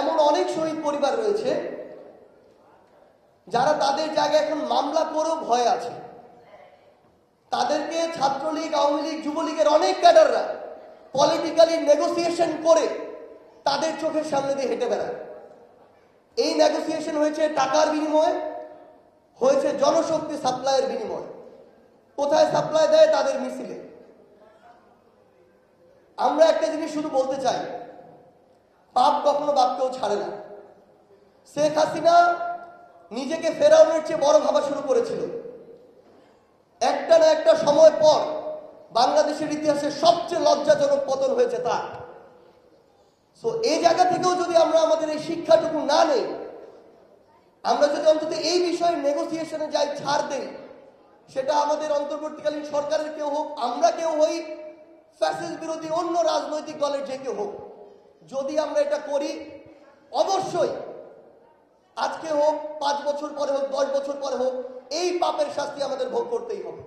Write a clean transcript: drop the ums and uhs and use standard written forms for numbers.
এমন অনেক শহীদ পরিবার রয়েছে যারা তাদের জায়গায় এখন মামলা করেও ভয় আছে। তাদেরকে ছাত্রলীগ, আওয়ামী লীগ, যুবলীগের অনেক ক্যাডাররা পলিটিক্যালি নেগোসিয়েশন করে তাদের চোখের সামনে দিয়ে হেঁটে বেড়ায়। এই নেগোসিয়েশন হয়েছে টাকার বিনিময়ে, হয়েছে জনশক্তি সাপ্লাইয়ের বিনিময়ে। কোথায় সাপ্লাই দেয়? তাদের মিছিলে। আমরা একটা জিনিস শুধু বলতে চাই, পাপ কখনো বাপকেও ছাড়ে না। শেখ হাসিনা নিজেকে ফেরাউনের চেয়ে বড় ভাবা শুরু করেছিল। একটা না একটা সময় পর বাংলাদেশের ইতিহাসে সবচেয়ে লজ্জাজনক পতন হয়েছে তার। সো এই জায়গা থেকেও যদি আমরা আমাদের এই শিক্ষাটুকু না নেই, আমরা যদি অন্তত এই বিষয়ে নেগোসিয়েশনে যাই, ছাড় দেই, সেটা আমাদের অন্তর্বর্তীকালীন সরকারের কেউ হোক, আমরা কেউ হই, ফ্যাসিস্ট বিরোধী অন্য রাজনৈতিক দলের যে কেউ হোক, যদি আমরা এটা করি, অবশ্যই আজকে হোক, 5 বছর পরে হোক, 10 বছর পরে হোক, এই পাপের শাস্তি আমাদের ভোগ করতেই হবে।